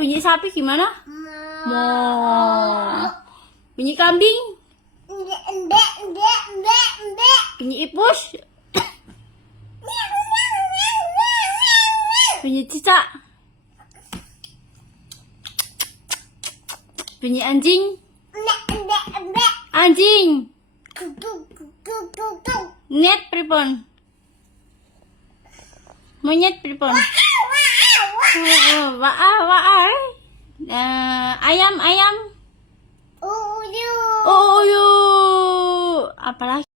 Bunyi sapi gimana? Mo. Bunyi kambing? Bunyi ipus? Bunyi cicak? Bunyi anjing? Anjing? Net pripun? Monyet pripun? Waa. Ayam. Uyuh. Apalagi?